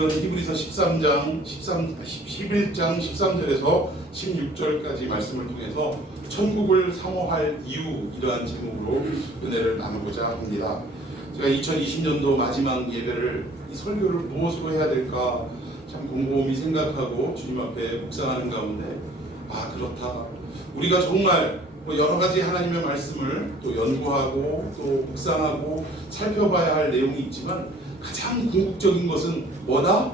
이건 히브리서 11장 13절에서 16절까지 말씀을 통해서 천국을 사모할 이유, 이러한 제목으로 은혜를 나누고자 합니다. 제가 2020년도 마지막 예배를 이 설교를 무엇으로 해야 될까 참 곰곰이 생각하고 주님 앞에 묵상하는 가운데 그렇다. 우리가 정말 여러 가지 하나님의 말씀을 또 연구하고 또 묵상하고 살펴봐야 할 내용이 있지만 가장 궁극적인 것은 뭐다?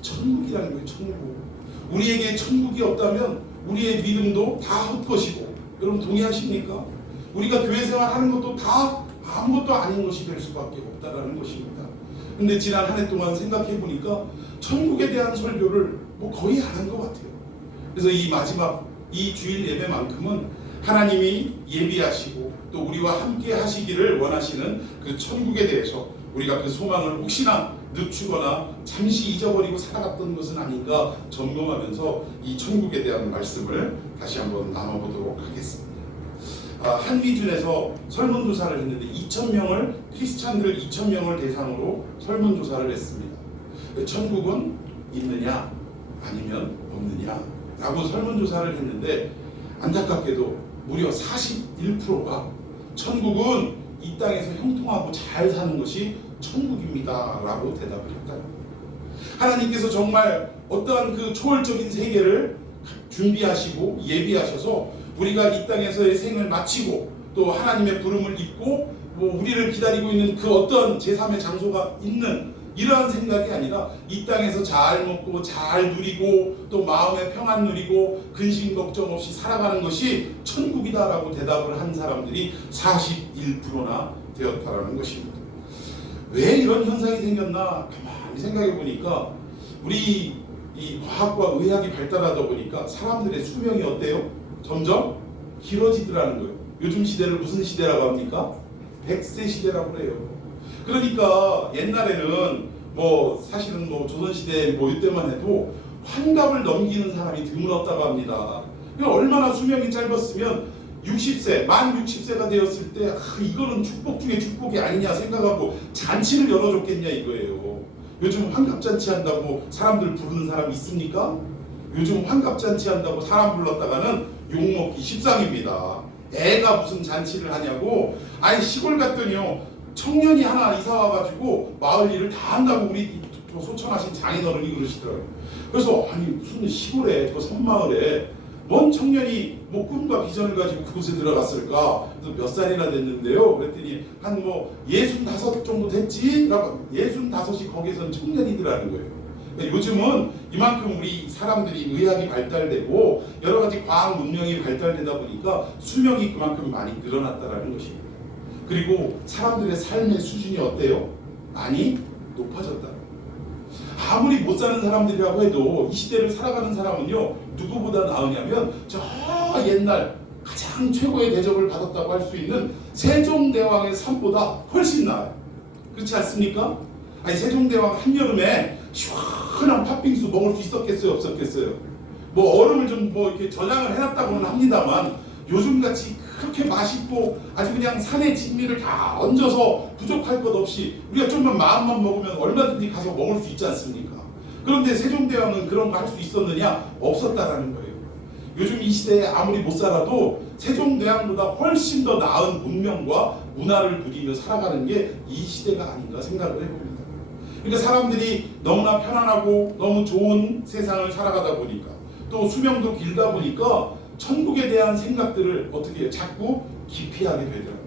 천국이라는 거예요. 천국. 우리에게 천국이 없다면 우리의 믿음도 다 헛것이고, 여러분 동의하십니까? 우리가 교회 생활하는 것도 다 아무것도 아닌 것이 될 수밖에 없다라는 것입니다. 근데 지난 한 해 동안 생각해 보니까 천국에 대한 설교를 거의 안 한 것 같아요. 그래서 이 마지막 이 주일 예배만큼은 하나님이 예비하시고 또 우리와 함께 하시기를 원하시는 그 천국에 대해서 우리가 그 소망을 혹시나 늦추거나 잠시 잊어버리고 살아갔던 것은 아닌가 점검하면서 이 천국에 대한 말씀을 다시 한번 나눠보도록 하겠습니다. 한미준에서 설문조사를 했는데 2,000명을 크리스찬들 2,000명을 대상으로 설문조사를 했습니다. 천국은 있느냐 아니면 없느냐 라고 설문조사를 했는데 안타깝게도 무려 41%가 천국은 이 땅에서 형통하고 잘 사는 것이 천국입니다 라고 대답을 했다. 하나님께서 정말 어떠한 그 초월적인 세계를 준비하시고 예비하셔서 우리가 이 땅에서의 생을 마치고 또 하나님의 부름을 입고 우리를 기다리고 있는 그 어떤 제3의 장소가 있는 이러한 생각이 아니라 이 땅에서 잘 먹고 잘 누리고 또 마음의 평안 누리고 근심 걱정 없이 살아가는 것이 천국이다라고 대답을 한 사람들이 41%나 되었다라는 것입니다. 왜 이런 현상이 생겼나 가만히 생각해 보니까 우리 이 과학과 의학이 발달하다 보니까 사람들의 수명이 어때요? 점점 길어지더라는 거예요. 요즘 시대를 무슨 시대라고 합니까? 100세 시대라고 그래요. 그러니까 옛날에는 사실은 조선시대 이때만 해도 환갑을 넘기는 사람이 드물었다고 합니다. 얼마나 수명이 짧았으면 60세, 만 60세가 되었을 때 이거는 축복 중에 축복이 아니냐 생각하고 잔치를 열어줬겠냐 이거예요. 요즘 환갑잔치 한다고 사람들 부르는 사람 있습니까? 요즘 환갑잔치 한다고 사람 불렀다가는 욕먹기 십상입니다. 애가 무슨 잔치를 하냐고. 아니 시골 갔더니요 청년이 하나 이사 와가지고 마을 일을 다 한다고 우리 소천하신 장인어른이 그러시더라고요. 그래서 아니 무슨 시골에 저 섬마을에 뭔 청년이 꿈과 비전을 가지고 그곳에 들어갔을까? 그래서 몇 살이나 됐는데요? 그랬더니 한 65 정도 됐지? 라고 65이 거기에선 청년이더라는 거예요. 그러니까 요즘은 이만큼 우리 사람들이 의학이 발달되고 여러 가지 과학 문명이 발달되다 보니까 수명이 그만큼 많이 늘어났다라는 것입니다. 그리고 사람들의 삶의 수준이 어때요? 많이 높아졌다. 아무리 못 사는 사람들이라고 해도 이 시대를 살아가는 사람은요 누구보다 나으냐면 저 옛날 가장 최고의 대접을 받았다고 할 수 있는 세종대왕의 삶보다 훨씬 나아요. 그렇지 않습니까? 아니 세종대왕 한여름에 시원한 팥빙수 먹을 수 있었겠어요? 없었겠어요? 얼음을 좀 이렇게 저장을 해놨다고는 합니다만 요즘같이 그렇게 맛있고 아주 그냥 산의 진미를 다 얹어서 부족할 것 없이 우리가 좀만 마음만 먹으면 얼마든지 가서 먹을 수 있지 않습니까? 그런데 세종대왕은 그런 거 할 수 있었느냐? 없었다라는 거예요. 요즘 이 시대에 아무리 못 살아도 세종대왕보다 훨씬 더 나은 문명과 문화를 누리며 살아가는 게 이 시대가 아닌가 생각을 해봅니다. 그러니까 사람들이 너무나 편안하고 너무 좋은 세상을 살아가다 보니까 또 수명도 길다 보니까 천국에 대한 생각들을 어떻게 해요? 자꾸 기피하게 되더라고요.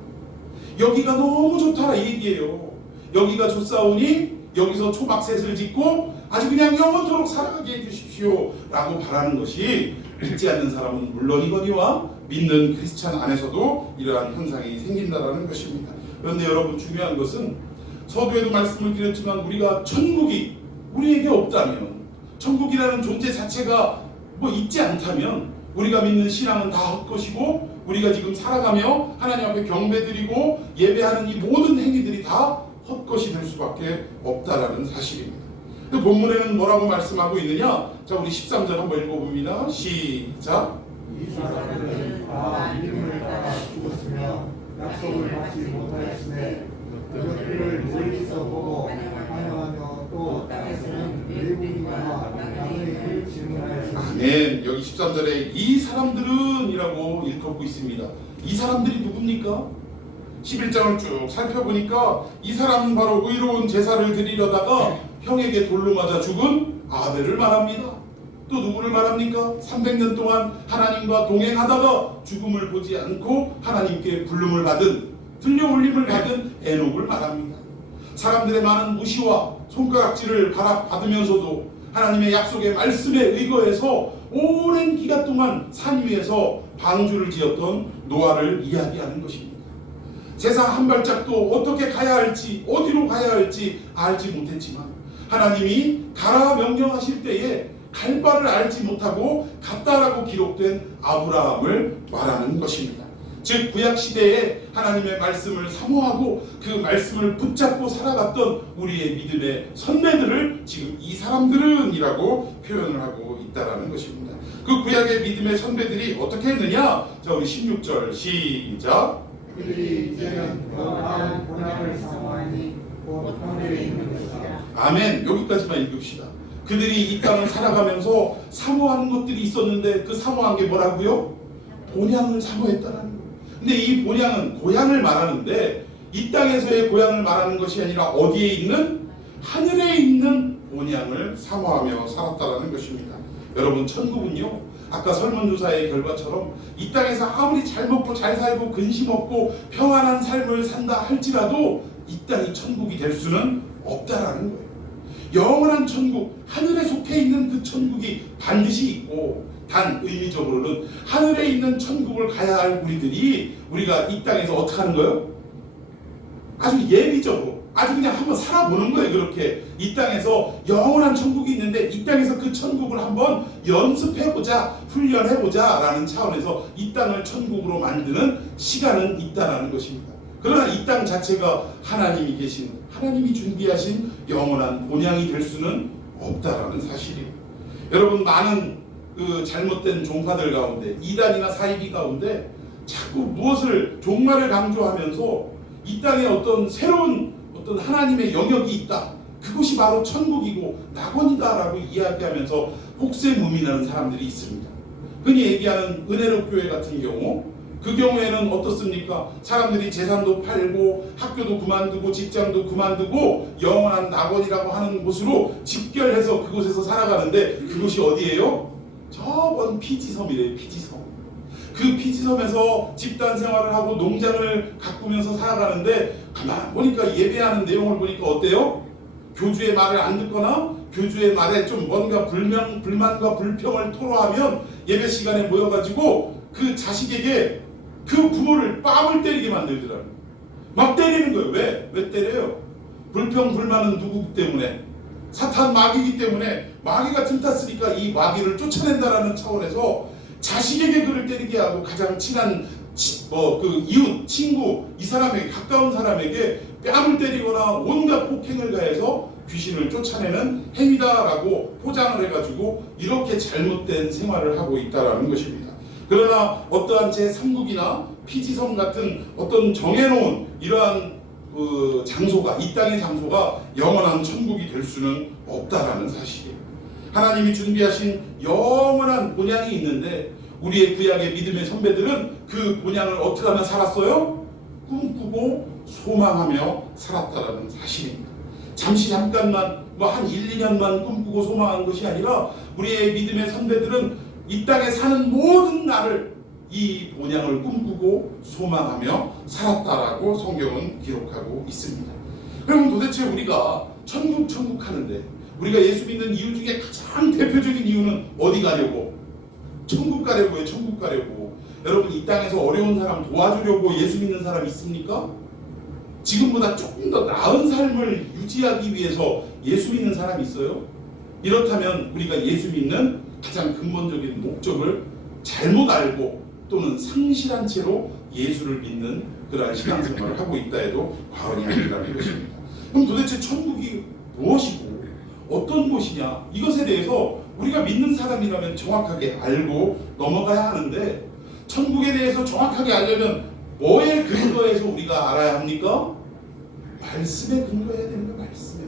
여기가 너무 좋다 이 얘기예요. 여기가 좋사오니 여기서 초막셋을 짓고 아주 그냥 영원토록 살아가게 해주십시오 라고 바라는 것이 믿지 않는 사람은 물론이거니와 믿는 크리스찬 안에서도 이러한 현상이 생긴다는 것입니다. 그런데 여러분 중요한 것은 서두에도 말씀을 드렸지만 우리가 천국이 우리에게 없다면 천국이라는 존재 자체가 있지 않다면 우리가 믿는 신앙은 다 헛것이고 우리가 지금 살아가며 하나님 앞에 경배드리고 예배하는 이 모든 행위들이 다 헛것이 될 수밖에 없다라는 사실입니다. 그 본문에는 뭐라고 말씀하고 있느냐? 자, 우리 13절 한번 읽어봅니다. 시작. 이 사람들은 다 이름을 따라 죽었으며 약속을 받지 못하였으되 그것들을 멀리서 보고 환영하며 또 땅에서는 23절에 이 사람들은 이라고 일컫고 있습니다. 이 사람들이 누굽니까? 11장을 쭉 살펴보니까 이 사람은 바로 의로운 제사를 드리려다가 형에게 돌로 맞아 죽은 아벨을 말합니다. 또 누구를 말합니까? 300년 동안 하나님과 동행하다가 죽음을 보지 않고 하나님께 부름을 받은, 들려 올림을 받은 에녹을 말합니다. 사람들의 많은 무시와 손가락질을 받으면서도 하나님의 약속의 말씀에 의거해서 오랜 기간 동안 산 위에서 방주를 지었던 노아를 이야기하는 것입니다. 세상 한 발짝도 어떻게 가야 할지, 어디로 가야 할지 알지 못했지만 하나님이 가라 명령하실 때에 갈 바를 알지 못하고 갔다라고 기록된 아브라함을 말하는 것입니다. 즉 구약시대에 하나님의 말씀을 사모하고 그 말씀을 붙잡고 살아갔던 우리의 믿음의 선배들을 지금 이 사람들은 이라고 표현을 하고 있다는 것입니다. 그 구약의 믿음의 선배들이 어떻게 했느냐? 자, 우리 16절 시작. 그들이 이제는 영원한 본향을 사모하니 곧 하늘에 있는 것이야. 아멘. 여기까지만 읽읍시다. 그들이 이 땅을 살아가면서 사모하는 것들이 있었는데 그 사모한 게 뭐라고요? 본향을 사모했다는 거예요. 근데 이 본향은 고향을 말하는데 이 땅에서의 고향을 말하는 것이 아니라 어디에 있는? 하늘에 있는 본향을 사모하며 살았다는 것입니다. 여러분, 천국은요, 아까 설문조사의 결과처럼 이 땅에서 아무리 잘 먹고 잘 살고 근심 없고 평안한 삶을 산다 할지라도 이 땅이 천국이 될 수는 없다라는 거예요. 영원한 천국, 하늘에 속해 있는 그 천국이 반드시 있고, 단 의미적으로는 하늘에 있는 천국을 가야 할 우리가 이 땅에서 어떻게 하는 거예요? 아주 예비적으로, 아주 그냥 한번 살아보는 거예요. 그렇게 이 땅에서 영원한 천국이 있는데 이 땅에서 그 천국을 한번 연습해보자, 훈련해보자 라는 차원에서 이 땅을 천국으로 만드는 시간은 있다라는 것입니다. 그러나 이 땅 자체가 하나님이 계신, 하나님이 준비하신 영원한 본향이 될 수는 없다라는 사실이에요. 여러분, 많은 그 잘못된 종파들 가운데, 이단이나 사이비 가운데 자꾸 무엇을 종말을 강조하면서 이 땅에 어떤 새로운 어떤 하나님의 영역이 있다, 그것이 바로 천국이고 낙원이다라고 이야기하면서 혹세무민하는 사람들이 있습니다. 흔히 얘기하는 은혜로 교회 같은 경우, 그 경우에는 어떻습니까? 사람들이 재산도 팔고 학교도 그만두고 직장도 그만두고 영원한 낙원이라고 하는 곳으로 집결해서 그곳에서 살아가는데, 그곳이 어디예요? 저번 피지섬이래요. 피지섬. 그 피지섬에서 집단 생활을 하고 농장을 가꾸면서 살아가는데, 가만 보니까 예배하는 내용을 보니까 어때요? 교주의 말을 안 듣거나 교주의 말에 좀 뭔가 불만과 불평을 토로하면 예배 시간에 모여가지고 그 자식에게 그 부모를 뺨을 때리게 만들더라고요. 막 때리는 거예요. 왜 때려요? 불평 불만은 누구 때문에? 사탄 마귀이기 때문에, 마귀가 틈탔으니까 이 마귀를 쫓아낸다라는 차원에서 자식에게 그를 때리게 하고 가장 친한 그 이웃, 친구, 이 사람에게, 가까운 사람에게 뺨을 때리거나 온갖 폭행을 가해서 귀신을 쫓아내는 행위다라고 포장을 해가지고 이렇게 잘못된 생활을 하고 있다라는 것입니다. 그러나 어떠한 제3국이나 피지섬 같은 어떤 정해놓은 이러한 그 장소가, 이 땅의 장소가 영원한 천국이 될 수는 없다라는 사실이에요. 하나님이 준비하신 영원한 본향이 있는데 우리의 구약의 믿음의 선배들은 그 본향을 어떻게 하며 살았어요? 꿈꾸고 소망하며 살았다라는 사실입니다. 잠깐만 한 1, 2년만 꿈꾸고 소망한 것이 아니라 우리의 믿음의 선배들은 이 땅에 사는 모든 날을 이 본향을 꿈꾸고 소망하며 살았다라고 성경은 기록하고 있습니다. 그럼 도대체 우리가 천국 하는데, 우리가 예수 믿는 이유 중에 가장 대표적인 이유는 어디 가려고? 천국 가려고요. 천국 가려고. 여러분, 이 땅에서 어려운 사람 도와주려고 예수 믿는 사람 있습니까? 지금보다 조금 더 나은 삶을 유지하기 위해서 예수 믿는 사람이 있어요? 이렇다면 우리가 예수 믿는 가장 근본적인 목적을 잘못 알고 또는 상실한 채로 예수를 믿는 그러한 신앙생활을 하고 있다 해도 과언이 아니라는 것입니다. 그럼 도대체 천국이 무엇이고 어떤 곳이냐, 이것에 대해서 우리가 믿는 사람이라면 정확하게 알고 넘어가야 하는데, 천국에 대해서 정확하게 알려면 뭐에 근거해서 우리가 알아야 합니까? 말씀에 근거해야 되는 거예요. 말씀에.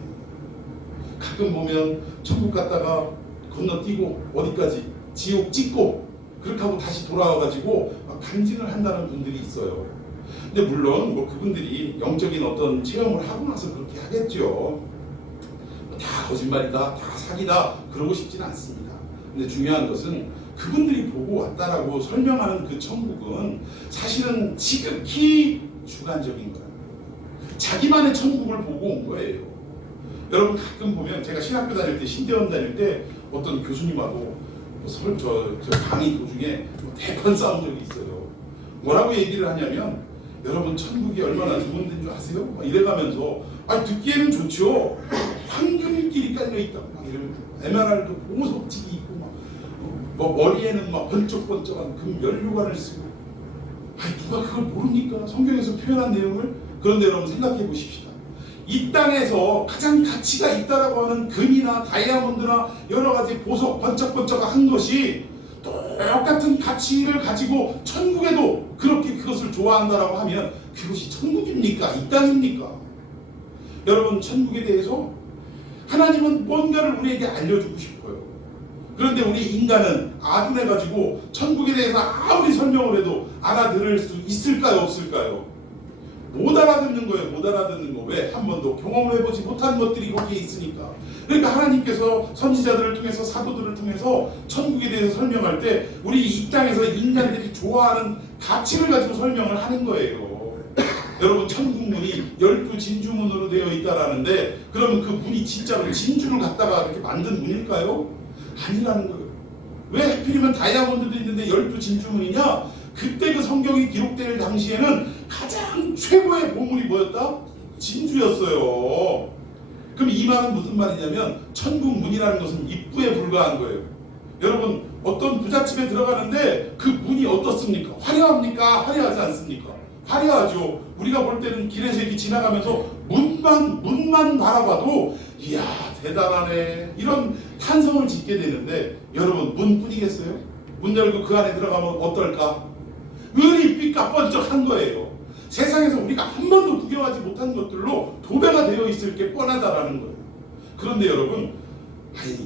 가끔 보면 천국 갔다가 건너뛰고 어디까지? 지옥 찍고 그렇게 하고 다시 돌아와가지고 막 간증을 한다는 분들이 있어요. 근데 물론 뭐 그분들이 영적인 어떤 체험을 하고 나서 그렇게 하겠죠. 다 거짓말이다, 다 사기다 그러고 싶지는 않습니다. 근데 중요한 것은 그분들이 보고 왔다라고 설명하는 그 천국은 사실은 지극히 주관적인 거예요. 자기만의 천국을 보고 온 거예요. 여러분 가끔 보면 제가 신학교 다닐 때 신대원 다닐 때 어떤 교수님하고 저 강의 도중에 대판 싸운 적이 있어요. 뭐라고 얘기를 하냐면 여러분 천국이 얼마나 좋은 데인 줄 아세요? 막 이래가면서 듣기에는 좋죠. 황금길이 깔려있다 막 이러면서 에메랄드 보석지기 있고 막 머리에는 막 번쩍번쩍한 금 연료관을 쓰고 누가 그걸 모릅니까? 성경에서 표현한 내용을. 그런데 여러분 생각해 보십시다. 이 땅에서 가장 가치가 있다라고 하는 금이나 다이아몬드나 여러 가지 보석 번쩍번쩍한 것이 똑같은 가치를 가지고 천국에도 그렇게 그것을 좋아한다라고 하면 그것이 천국입니까? 이 땅입니까? 여러분 천국에 대해서 하나님은 뭔가를 우리에게 알려주고 싶어요. 그런데 우리 인간은 아둔해가지고 천국에 대해서 아무리 설명을 해도 알아들을 수 있을까요? 없을까요? 못 알아듣는 거예요. 못 알아듣는 거. 왜? 한 번도 경험을 해보지 못한 것들이 거기에 있으니까. 그러니까 하나님께서 선지자들을 통해서 사도들을 통해서 천국에 대해서 설명할 때 우리 이 땅에서 인간들이 좋아하는 가치를 가지고 설명을 하는 거예요. 여러분 천국 문이 12진주문으로 되어 있다라는데 그러면 그 문이 진짜로 진주를 갖다가 이렇게 만든 문일까요? 아니라는 거예요. 왜 하필이면 다이아몬드도 있는데 12진주문이냐? 그때 그 성경이 기록될 당시에는 가장 최고의 보물이 뭐였다? 진주였어요. 그럼 이 말은 무슨 말이냐면 천국 문이라는 것은 입구에 불과한 거예요. 여러분 어떤 부잣집에 들어가는데 그 문이 어떻습니까? 화려합니까? 화려하지 않습니까? 화려하죠. 우리가 볼 때는 길에서 이렇게 지나가면서 문만 바라봐도 이야 대단하네 이런 탄성을 짓게 되는데 여러분 문뿐이겠어요? 문 열고 그 안에 들어가면 어떨까? 은이 삐까뻔쩍한 거예요. 세상에서 우리가 한 번도 구경하지 못한 것들로 도배가 되어 있을 게 뻔하다라는 거예요. 그런데 여러분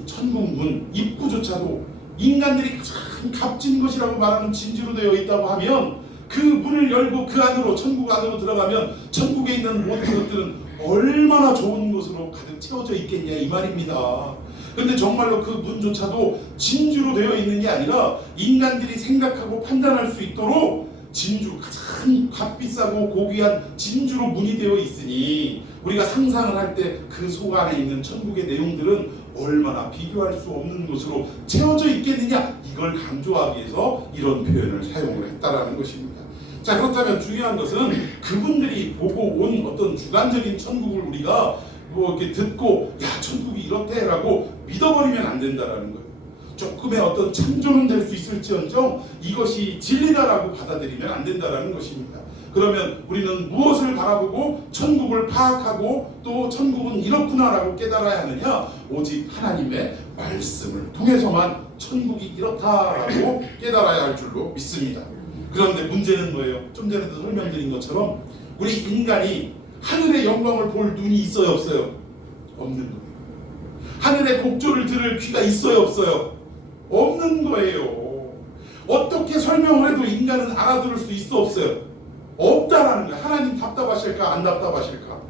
천국 문 입구조차도 인간들이 가장 값진 것이라고 말하는 진주로 되어 있다고 하면 그 문을 열고 그 안으로 천국 안으로 들어가면 천국에 있는 모든 것들은 얼마나 좋은 것으로 가득 채워져 있겠냐 이 말입니다. 그런데 정말로 그 문조차도 진주로 되어 있는 게 아니라 인간들이 생각하고 판단할 수 있도록 진주 가장 값비싸고 고귀한 진주로 문이 되어 있으니 우리가 상상을 할 때 그 속 안에 있는 천국의 내용들은 얼마나 비교할 수 없는 것으로 채워져 있겠느냐 이걸 강조하기 위해서 이런 표현을 사용을 했다라는 것입니다. 자 그렇다면 중요한 것은 그분들이 보고 온 어떤 주관적인 천국을 우리가 뭐 이렇게 듣고 야 천국이 이렇대라고 믿어버리면 안 된다라는 거예요. 조금의 어떤 참조는 될 수 있을지언정 이것이 진리다라고 받아들이면 안 된다라는 것입니다. 그러면 우리는 무엇을 바라보고 천국을 파악하고 또 천국은 이렇구나라고 깨달아야 하느냐? 오직 하나님의 말씀을 통해서만 천국이 이렇다라고 깨달아야 할 줄로 믿습니다. 그런데 문제는 뭐예요? 좀 전에도 설명드린 것처럼 우리 인간이 하늘의 영광을 볼 눈이 있어요 없어요? 없는 거예요. 하늘의 곡조를 들을 귀가 있어요 없어요? 없는 거예요. 어떻게 설명을 해도 인간은 알아들을 수 있어 없어요? 없다라는 거예요. 하나님 답답하실까 안 답답하실까?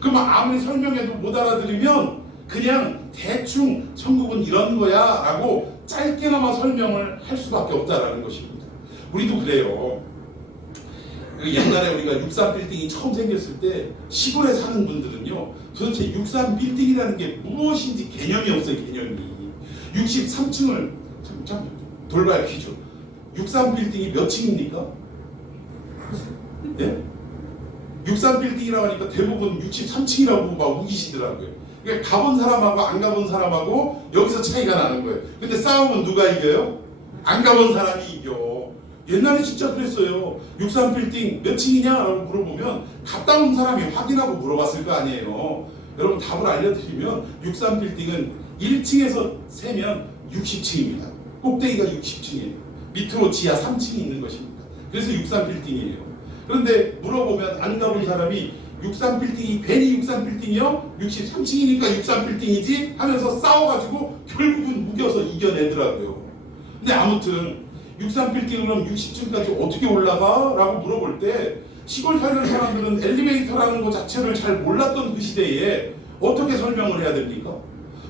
그럼 아무리 설명해도 못 알아들으면 그냥 대충 천국은 이런 거야 라고 짧게나마 설명을 할 수밖에 없다라는 것입니다. 우리도 그래요. 옛날에 우리가 63빌딩이 처음 생겼을 때 시골에 사는 분들은요 도대체 63빌딩이라는 게 무엇인지 개념이 없어요. 개념이 63층을 참 돌발 퀴즈 63빌딩이 몇 층입니까? 예? 63빌딩이라고 하니까 대부분 63층이라고 막 우기시더라고요. 그러니까 가본 사람하고 안 가본 사람하고 여기서 차이가 나는 거예요. 근데 싸움은 누가 이겨요? 안 가본 사람이 이겨. 옛날에 진짜 그랬어요. 63빌딩 몇 층이냐라고 물어보면 갔다 온 사람이 확인하고 물어봤을 거 아니에요. 여러분 답을 알려드리면 63빌딩은 1층에서 세면 60층입니다. 꼭대기가 60층이에요. 밑으로 지하 3층이 있는 것입니다. 그래서 63빌딩이에요. 그런데 물어보면 안 가본 사람이 63빌딩이 괜히 63빌딩이요? 63층이니까 63빌딩이지 하면서 싸워가지고 결국은 우겨서 이겨내더라고요. 근데 아무튼 63빌딩으로 60층까지 어떻게 올라가? 라고 물어볼 때 시골 살던 사람들은 엘리베이터라는 것 자체를 잘 몰랐던 그 시대에 어떻게 설명을 해야 됩니까?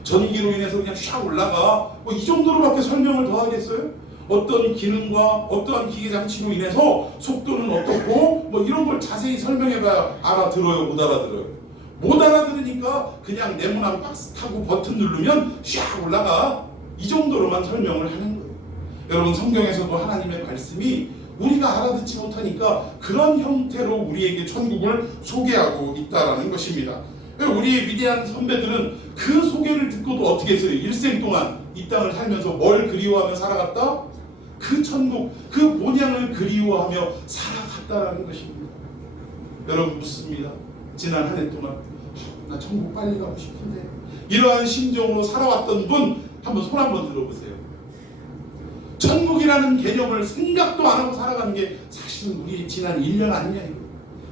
전기로 인해서 그냥 샥 올라가, 뭐 이 정도로밖에 설명을 더 하겠어요? 어떤 기능과 어떠한 기계 장치로 인해서 속도는 어떻고 뭐 이런 걸 자세히 설명해봐야 알아들어요? 못 알아들어요? 못 알아들으니까 그냥 네모난 박스 타고 버튼 누르면 샥 올라가, 이 정도로만 설명을 하는 거예요. 여러분, 성경에서도 하나님의 말씀이 우리가 알아듣지 못하니까 그런 형태로 우리에게 천국을 소개하고 있다라는 것입니다. 우리의 위대한 선배들은 그 소개를 듣고도 어떻게 했어요? 일생 동안 이 땅을 살면서 뭘 그리워하며 살아갔다? 그 천국, 그 본향을 그리워하며 살아갔다라는 것입니다. 여러분, 묻습니다. 지난 한 해 동안 나 천국 빨리 가고 싶은데, 이러한 심정으로 살아왔던 분 한번 손 한번 들어보세요. 천국이라는 개념을 생각도 안 하고 살아가는 게 사실은 우리의 지난 1년 아니냐 이거.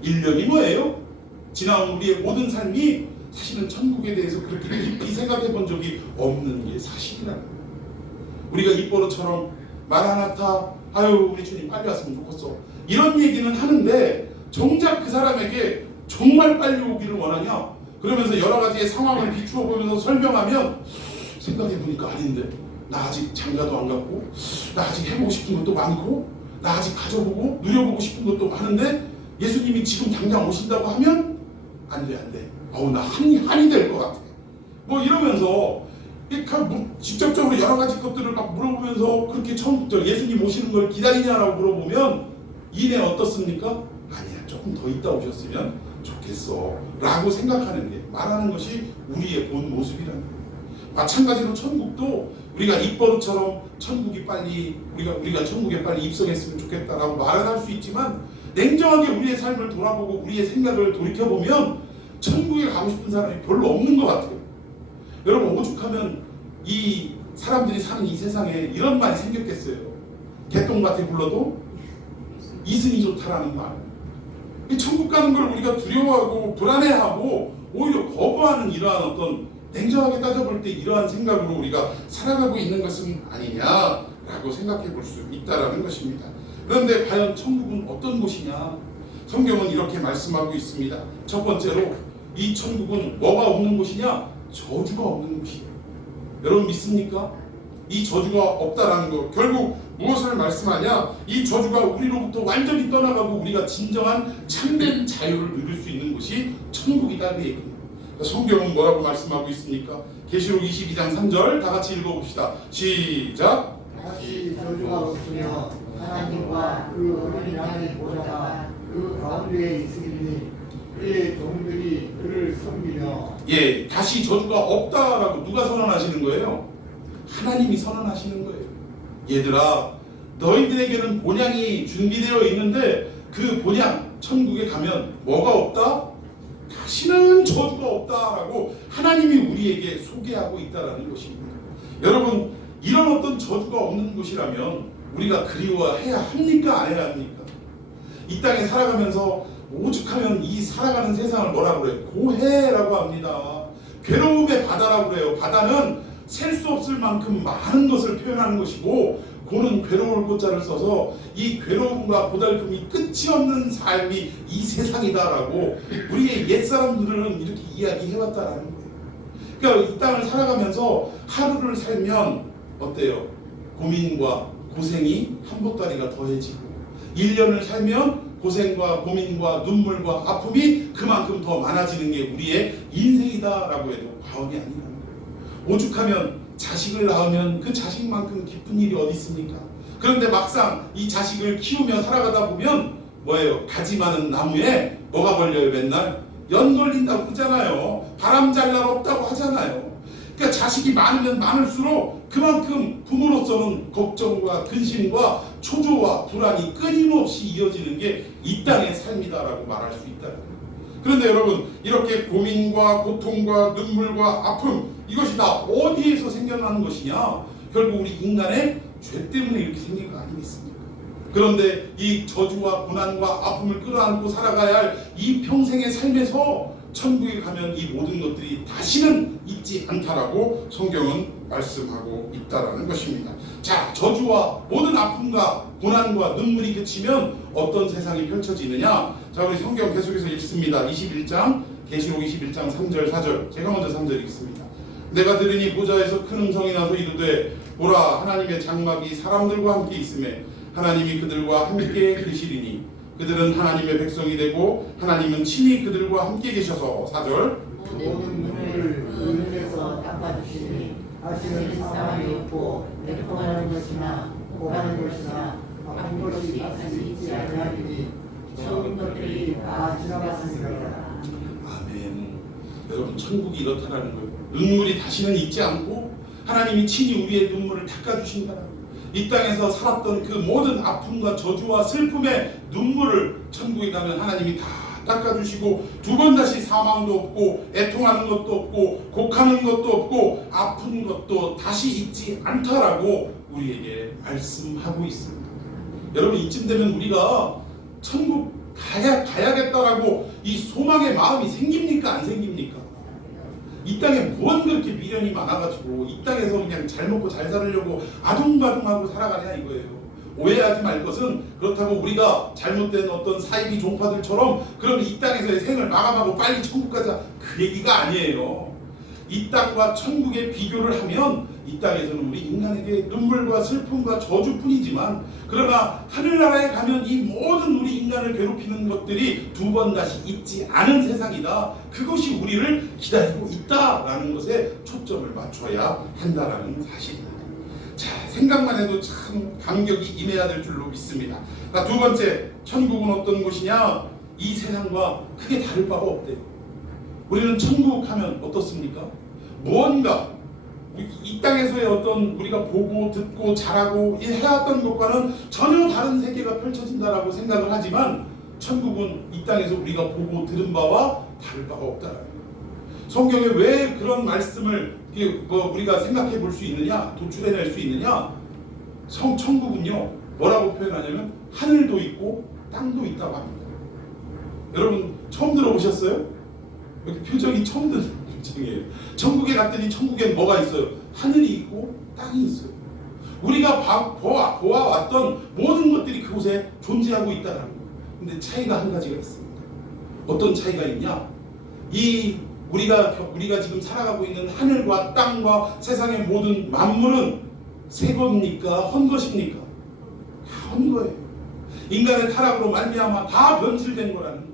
1년이 뭐예요? 지난 우리의 모든 삶이 사실은 천국에 대해서 그렇게 깊이 생각해 본 적이 없는 게 사실이라는 거예요. 우리가 입버릇처럼 마라나타, 아유 우리 주님 빨리 왔으면 좋겠어, 이런 얘기는 하는데 정작 그 사람에게 정말 빨리 오기를 원하냐? 그러면서 여러 가지의 상황을 비추어 보면서 설명하면 생각해 보니까 아닌데, 나 아직 장가도 안 갔고, 나 아직 해보고 싶은 것도 많고, 나 아직 가져보고 누려보고 싶은 것도 많은데 예수님이 지금 당장 오신다고 하면 안 돼. 어우, 나 한이 될 것 같아. 뭐 이러면서 직접적으로 여러 가지 것들을 막 물어보면서 그렇게 처음부터 예수님 오시는 걸 기다리냐라고 물어보면 이내 어떻습니까? 아니야, 조금 더 있다 오셨으면 좋겠어 라고 생각하는 게, 말하는 것이 우리의 본 모습이라는 거예요. 마찬가지로 천국도 우리가 입버릇처럼 천국이 빨리 우리가 천국에 빨리 입성했으면 좋겠다라고 말을 할 수 있지만, 냉정하게 우리의 삶을 돌아보고 우리의 생각을 돌이켜보면 천국에 가고 싶은 사람이 별로 없는 것 같아요. 여러분, 오죽하면 이 사람들이 사는 이 세상에 이런 말이 생겼겠어요. 개똥밭에 굴러도 이승이 좋다라는 말. 천국 가는 걸 우리가 두려워하고 불안해하고 오히려 거부하는 이러한 어떤, 냉정하게 따져볼 때 이러한 생각으로 우리가 살아가고 있는 것은 아니냐라고 생각해 볼 수 있다라는 것입니다. 그런데 과연 천국은 어떤 곳이냐? 성경은 이렇게 말씀하고 있습니다. 첫 번째로 이 천국은 뭐가 없는 곳이냐? 저주가 없는 곳이에요. 여러분 믿습니까? 이 저주가 없다라는 것, 결국 무엇을 말씀하냐? 이 저주가 우리로부터 완전히 떠나가고 우리가 진정한 참된 자유를 누릴 수 있는 곳이 천국이다, 그 얘기예요. 성경은 뭐라고 말씀하고 있습니까? 계시록 22장 3절 다 같이 읽어봅시다. 시작. 다시 저주가 없으며 하나님과 그 어린 양의 보좌가 그 가운데에 있으니 그의 종들이 그를 섬기며. 예, 다시 저주가 없다라고 누가 선언하시는 거예요? 하나님이 선언하시는 거예요. 얘들아, 너희들에게는 본향이 준비되어 있는데 그 본향, 천국에 가면 뭐가 없다? 다시는 저주가 없다라고 하나님이 우리에게 소개하고 있다라는 것입니다. 여러분, 이런 어떤 저주가 없는 곳이라면 우리가 그리워해야 합니까? 안 해야 합니까? 이 땅에 살아가면서 오죽하면 이 살아가는 세상을 뭐라고 그래요? 고해라고 합니다. 괴로움의 바다라고 그래요. 바다는 셀 수 없을 만큼 많은 것을 표현하는 것이고, 고는 괴로울 고자를 써서 이 괴로움과 고달픔이 끝이 없는 삶이 이 세상이다라고 우리의 옛사람들은 이렇게 이야기해왔다라는 거예요. 그러니까 이 땅을 살아가면서 하루를 살면 어때요? 고민과 고생이 한 보따리가 더해지고, 1년을 살면 고생과 고민과 눈물과 아픔이 그만큼 더 많아지는 게 우리의 인생이다라고 해도 과언이 아니라는 거예요. 오죽하면 자식을 낳으면 그 자식만큼 기쁜 일이 어디 있습니까? 그런데 막상 이 자식을 키우며 살아가다 보면 뭐예요? 가지 많은 나무에 뭐가 걸려요? 맨날 연 걸린다고 하잖아요. 바람 잘 날 없다고 하잖아요. 그러니까 자식이 많으면 많을수록 그만큼 부모로서는 걱정과 근심과 초조와 불안이 끊임없이 이어지는 게 이 땅의 삶이다라고 말할 수 있다는 거예요. 그런데 여러분, 이렇게 고민과 고통과 눈물과 아픔, 이것이 다 어디에서 생겨나는 것이냐? 결국 우리 인간의 죄 때문에 이렇게 생긴 거 아니겠습니까? 그런데 이 저주와 고난과 아픔을 끌어안고 살아가야 할 이 평생의 삶에서 천국에 가면 이 모든 것들이 다시는 있지 않다라고 성경은 말씀하고 있다라는 것입니다. 자, 저주와 모든 아픔과 고난과 눈물이 그치면 어떤 세상이 펼쳐지느냐? 자, 우리 성경 계속해서 읽습니다. 21장 계시록 21장 3절 4절. 제가 먼저 3절 읽습니다. 내가 들으니 보좌에서 큰 음성이 나서 이르되 보라, 하나님의 장막이 사람들과 함께 있음에 하나님이 그들과 함께 계시리니 그들은 하나님의 백성이 되고 하나님은 친히 그들과 함께 계셔서 4절 모든 눈을 그 눈에서 닦아주시니 다시는 사망이 없고 애통하는 것이나 고하는 것이나 아픈 것이 다시 있지 아니하리니 처음 것들이 다 지나갔습니다. 아멘. 여러분, 천국이 이렇다라는 거예요. 눈물이 다시는 있지 않고 하나님이 친히 우리의 눈물을 닦아주신다라는 거예요. 이 땅에서 살았던 그 모든 아픔과 저주와 슬픔의 눈물을 천국에 가면 하나님이 다 닦아주시고 두 번 다시 사망도 없고 애통하는 것도 없고 곡하는 것도 없고 아픈 것도 다시 있지 않다라고 우리에게 말씀하고 있습니다. 여러분, 이쯤 되면 우리가 천국 가야겠다라고 이 소망의 마음이 생깁니까? 안 생깁니까? 이 땅에 뭔 그렇게 미련이 많아가지고 이 땅에서 그냥 잘 먹고 잘 살으려고 아둥바둥하고 살아가냐 이거예요. 오해하지 말 것은 그렇다고 우리가 잘못된 어떤 사이비 종파들처럼 그럼 이 땅에서의 생을 마감하고 빨리 천국 가자, 그 얘기가 아니에요. 이 땅과 천국의 비교를 하면 이 땅에서는 우리 인간에게 눈물과 슬픔과 저주뿐이지만 그러나 하늘나라에 가면 이 모든 우리 인간을 괴롭히는 것들이 두 번 다시 있지 않은 세상이다. 그것이 우리를 기다리고 있다라는 것에 초점을 맞춰야 한다라는 사실입니다. 자, 생각만 해도 참 감격이 임해야 될 줄로 믿습니다. 자, 두 번째, 천국은 어떤 곳이냐? 이 세상과 크게 다를 바가 없대요. 우리는 천국 하면 어떻습니까? 무언가 이 땅에서의 어떤 우리가 보고 듣고 잘하고 해왔던 것과는 전혀 다른 세계가 펼쳐진다라고 생각을 하지만 천국은 이 땅에서 우리가 보고 들은 바와 다를 바가 없다라는 거예요. 성경에 왜 그런 말씀을 우리가 생각해 볼 수 있느냐, 도출해낼 수 있느냐? 천국은요 뭐라고 표현하냐면 하늘도 있고 땅도 있다고 합니다. 여러분, 처음 들어보셨어요? 이렇게 표정이 처음 듣는 표정이에요. 천국에 갔더니 천국엔 뭐가 있어요? 하늘이 있고 땅이 있어요. 우리가 보아왔던 모든 것들이 그곳에 존재하고 있다는 거예요. 근데 차이가 한 가지가 있습니다. 어떤 차이가 있냐? 우리가 지금 살아가고 있는 하늘과 땅과 세상의 모든 만물은 새 겁니까? 헌 것입니까? 다 헌 거예요. 인간의 타락으로 말미암아 다 변질된 거라는 거예요.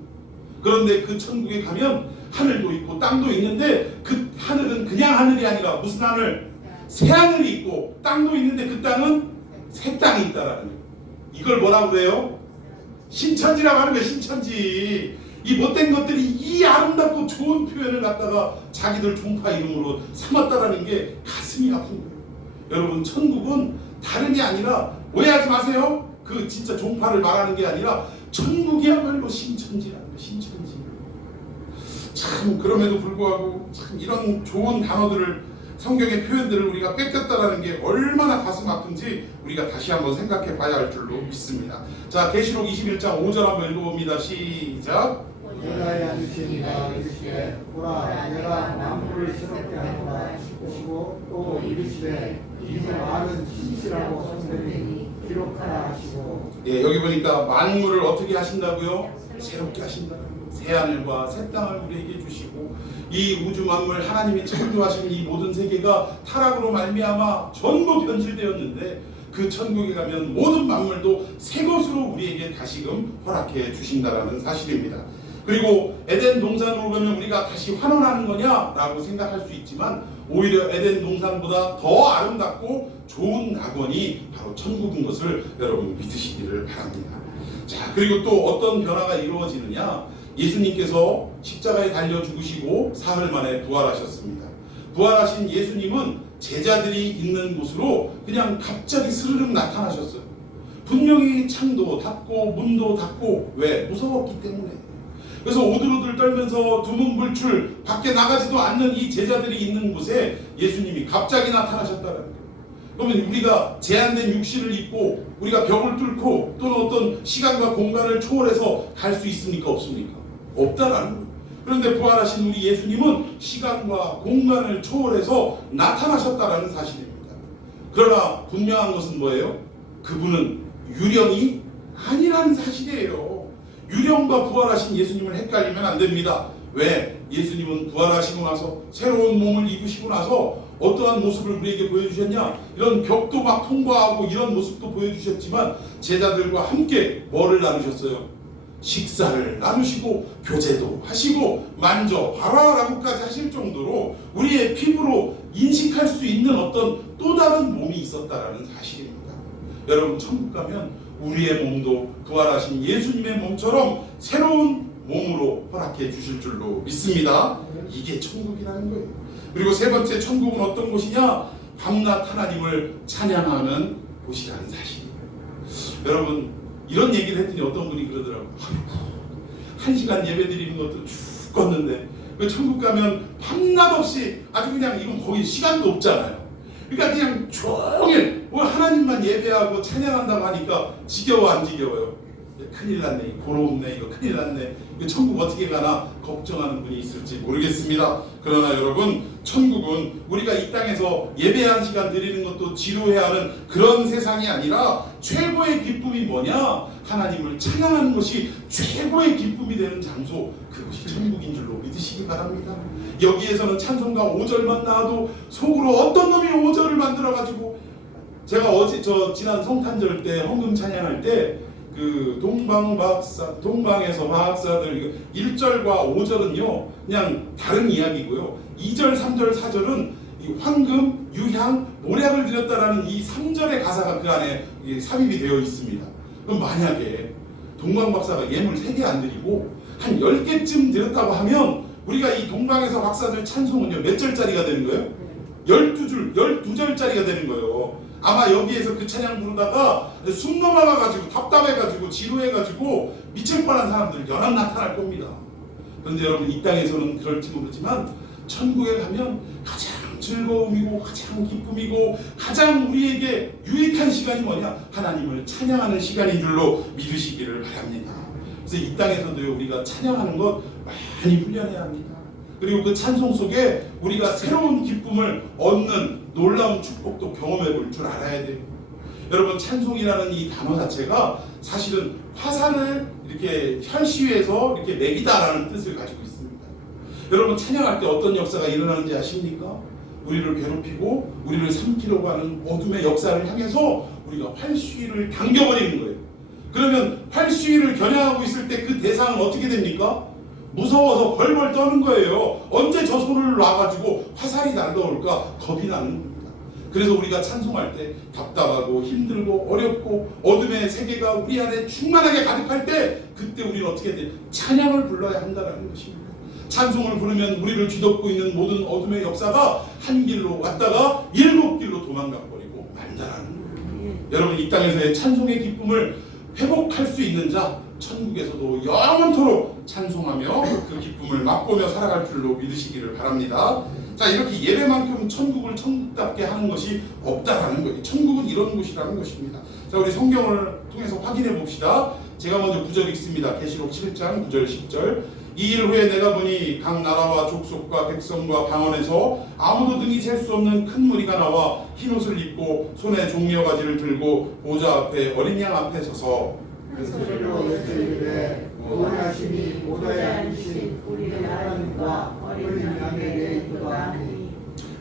그런데 그 천국에 가면 하늘도 있고 땅도 있는데 그 하늘은 그냥 하늘이 아니라 무슨 하늘? 새 하늘이 있고 땅도 있는데 그 땅은 새 땅이 있다라는 거예요. 이걸 뭐라고 그래요? 신천지라고 하는 거예요. 신천지. 이 못된 것들이 이 아름답고 좋은 표현을 갖다가 자기들 종파 이름으로 삼았다라는 게 가슴이 아픈 거예요. 여러분, 천국은 다름이 아니라 오해하지 마세요. 그 진짜 종파를 말하는 게 아니라 천국이야말로 신천지라는 거예요. 신천지. 참, 그럼에도 불구하고 참 이런 좋은 단어들을, 성경의 표현들을 우리가 뺏겼다라는 게 얼마나 가슴 아픈지 우리가 다시 한번 생각해 봐야 할 줄로 믿습니다. 자, 계시록 21장 5절 한번 읽어봅니다. 시작. 제자에 앉으신 이가 이르시되 보라, 내가 만물을 새롭게 하노라 하시고 또 이르시되 이 말은 진실하고 성되니 기록하라 하시고. 예, 여기 보니까 만물을 어떻게 하신다고요? 새롭게 하신다. 새 하늘과 새 땅을 우리에게 주시고 이 우주 만물, 하나님이 창조하신 이 모든 세계가 타락으로 말미암아 전부 변질되었는데 그 천국에 가면 모든 만물도 새 것으로 우리에게 다시금 허락해 주신다라는 사실입니다. 그리고 에덴 동산으로 가면 우리가 다시 환원하는 거냐라고 생각할 수 있지만 오히려 에덴 동산보다 더 아름답고 좋은 낙원이 바로 천국인 것을 여러분 믿으시기를 바랍니다. 자, 그리고 또 어떤 변화가 이루어지느냐? 예수님께서 십자가에 달려 죽으시고 사흘 만에 부활하셨습니다. 부활하신 예수님은 제자들이 있는 곳으로 그냥 갑자기 스르륵 나타나셨어요. 분명히 창도 닫고 문도 닫고, 왜? 무서웠기 때문에. 그래서 오들오들 떨면서 두문불출 밖에 나가지도 않는 이 제자들이 있는 곳에 예수님이 갑자기 나타나셨다는 거예요. 그러면 우리가 제한된 육신을 입고 우리가 벽을 뚫고 또는 어떤 시간과 공간을 초월해서 갈 수 있습니까? 없습니까? 없다라는 거예요. 그런데 부활하신 우리 예수님은 시간과 공간을 초월해서 나타나셨다라는 사실입니다. 그러나 분명한 것은 뭐예요? 그분은 유령이 아니라는 사실이에요. 유령과 부활하신 예수님을 헷갈리면 안 됩니다. 왜? 예수님은 부활하시고 나서 새로운 몸을 입으시고 나서 어떠한 모습을 우리에게 보여주셨냐? 이런 벽도 막 통과하고 이런 모습도 보여주셨지만 제자들과 함께 뭐를 나누셨어요? 식사를 나누시고 교제도 하시고 만져봐라라고까지 하실 정도로 우리의 피부로 인식할 수 있는 어떤 또 다른 몸이 있었다라는 사실입니다. 여러분 천국 가면 우리의 몸도 부활하신 예수님의 몸처럼 새로운 몸으로 허락해 주실 줄로 믿습니다. 이게 천국이라는 거예요. 그리고 세 번째 천국은 어떤 곳이냐? 밤낮 하나님을 찬양하는 곳이라는 사실이에요. 여러분 이런 얘기를 했더니 어떤 분이 그러더라고요. 한 시간 예배 드리는 것도 죽겠는데 천국 가면 밤낮 없이 아주 그냥 이건 거기 시간도 없잖아요. 그러니까 그냥 종일 하나님만 예배하고 찬양한다고 하니까 지겨워 안 지겨워요? 큰일 났네, 고로움네, 이거 큰일 났네, 이거 천국 어떻게 가나 걱정하는 분이 있을지 모르겠습니다. 그러나 여러분 천국은 우리가 이 땅에서 예배한 시간 드리는 것도 지루해하는 그런 세상이 아니라 최고의 기쁨이 뭐냐? 하나님을 찬양하는 것이 최고의 기쁨이 되는 장소, 그것이 천국인 줄로 믿으시기 바랍니다. 여기에서는 찬송가 5절만 나와도 속으로 어떤 놈이 5절을 만들어가지고, 제가 지난 성탄절 때 헌금 찬양할 때 그 동방에서 박사들 1절과 5절은요 그냥 다른 이야기고요. 2절, 3절, 4절은 황금, 유향, 모략을 드렸다라는 이 3절의 가사가 그 안에 삽입이 되어 있습니다. 그럼 만약에 동방박사가 예물 3개 안 드리고 한 10개쯤 드렸다고 하면 우리가 이 동방에서 박사들 찬송은요 몇 절짜리가 되는 거예요? 12절짜리가 되는 거예요. 아마 여기에서 그 찬양 부르다가 숨 넘어가가지고 답답해가지고 지루해가지고 미칠 뻔한 사람들 연합 나타날 겁니다. 그런데 여러분 이 땅에서는 그럴지 모르지만 천국에 가면 가장 즐거움이고 가장 기쁨이고 가장 우리에게 유익한 시간이 뭐냐? 하나님을 찬양하는 시간인 줄로 믿으시기를 바랍니다. 그래서 이 땅에서도 우리가 찬양하는 것 많이 훈련해야 합니다. 그리고 그 찬송 속에 우리가 새로운 기쁨을 얻는 놀라운 축복도 경험해 볼 줄 알아야 돼요. 여러분 찬송이라는 이 단어 자체가 사실은 화살을 이렇게 혈시위에서 이렇게 매기다라는 뜻을 가지고 있습니다. 여러분 찬양할 때 어떤 역사가 일어나는지 아십니까? 우리를 괴롭히고 우리를 삼키려고 하는 어둠의 역사를 향해서 우리가 활시위를 당겨버리는 거예요. 그러면 활시위를 겨냥하고 있을 때 그 대상은 어떻게 됩니까? 무서워서 벌벌 떠는 거예요. 언제 저 손을 놔가지고 화살이 날라올까 겁이 나는 겁니다. 그래서 우리가 찬송할 때 답답하고 힘들고 어렵고 어둠의 세계가 우리 안에 충만하게 가득할 때 그때 우리는 어떻게 돼? 찬양을 불러야 한다는 것입니다. 찬송을 부르면 우리를 뒤덮고 있는 모든 어둠의 역사가 한 길로 왔다가 7길로 도망가버리고 만다라는 거예요. 여러분 이 땅에서의 찬송의 기쁨을 회복할 수 있는 자 천국에서도 영원토록 찬송하며 그 기쁨을 맛보며 살아갈 줄로 믿으시기를 바랍니다. 자 이렇게 예배만큼 천국을 천국답게 하는 것이 없다라는 거예요. 천국은 이런 곳이라는 것입니다. 자 우리 성경을 통해서 확인해 봅시다. 제가 먼저 구절 읽습니다. 계시록 7장 9절 10절. 이 일 후에 내가 보니 각 나라와 족속과 백성과 방언에서 아무도 능히 셀 수 없는 큰 무리가 나와 흰옷을 입고 손에 종려가지를 들고 보좌 앞에 어린 양 앞에 서서 그들로 외치되 구원하시니 보좌에 앉으신 우리 하나님과 어린 양의 예수가 아니.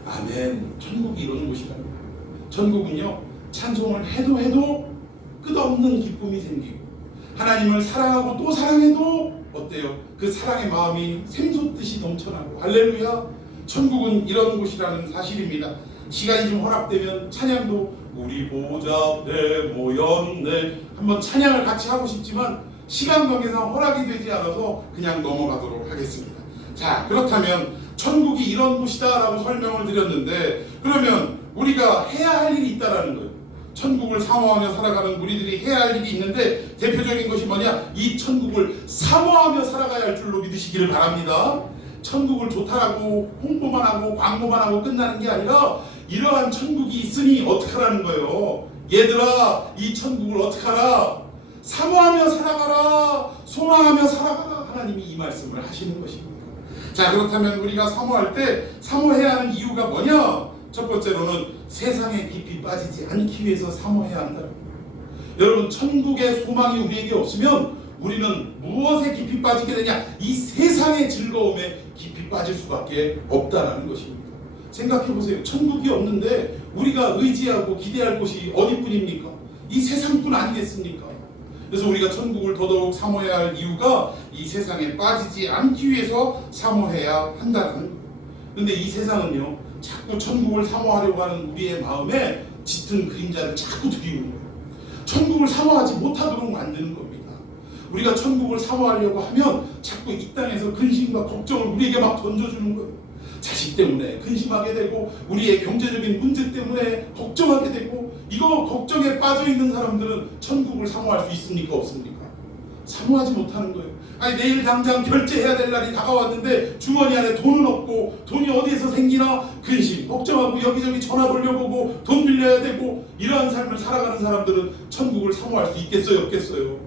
아멘. 천국이 이런 곳이라는 거예요. 천국은요 찬송을 해도 끝없는 기쁨이 생기고 하나님을 사랑하고 또 사랑해도 어때요? 그 사랑의 마음이 샘솟듯이 넘쳐나고 할렐루야. 천국은 이런 곳이라는 사실입니다. 시간이 좀 허락되면 찬양도 우리 보좌 앞에 모였네 한번 찬양을 같이 하고 싶지만 시간 관계상 허락이 되지 않아서 그냥 넘어가도록 하겠습니다. 자 그렇다면 천국이 이런 곳이다 라고 설명을 드렸는데 그러면 우리가 해야 할 일이 있다라는 거예요. 천국을 사모하며 살아가는 우리들이 해야 할 일이 있는데 대표적인 것이 뭐냐? 이 천국을 사모하며 살아가야 할 줄로 믿으시기를 바랍니다. 천국을 좋다라고 홍보만 하고 광고만 하고 끝나는 게 아니라 이러한 천국이 있으니 어떡하라는 거예요. 얘들아 이 천국을 어떡하라? 사모하며 살아가라. 소망하며 살아가라. 하나님이 이 말씀을 하시는 것입니다. 자, 그렇다면 우리가 사모할 때 사모해야 하는 이유가 뭐냐? 첫 번째로는 세상에 깊이 빠지지 않기 위해서 사모해야 한다. 여러분, 천국의 소망이 우리에게 없으면 우리는 무엇에 깊이 빠지게 되냐? 이 세상의 즐거움에 깊이 빠질 수밖에 없다는 것입니다. 생각해 보세요. 천국이 없는데 우리가 의지하고 기대할 곳이 어디뿐입니까? 이 세상뿐 아니겠습니까? 그래서 우리가 천국을 더더욱 사모해야 할 이유가 이 세상에 빠지지 않기 위해서 사모해야 한다는 거예요. 그런데 이 세상은요, 자꾸 천국을 사모하려고 하는 우리의 마음에 짙은 그림자를 자꾸 들이우는 거예요. 천국을 사모하지 못하도록 만드는 겁니다. 우리가 천국을 사모하려고 하면 자꾸 이 땅에서 근심과 걱정을 우리에게 막 던져주는 거예요. 자식 때문에 근심하게 되고, 우리의 경제적인 문제 때문에 걱정하게 되고, 이거 걱정에 빠져있는 사람들은 천국을 사모할 수 있습니까? 없습니까? 사모하지 못하는 거예요. 아니, 내일 당장 결제해야 될 날이 다가왔는데 주머니 안에 돈은 없고, 돈이 어디에서 생기나 근심, 걱정하고, 여기저기 전화 돌려보고 돈 빌려야 되고, 이러한 삶을 살아가는 사람들은 천국을 사모할 수 있겠어요? 없겠어요?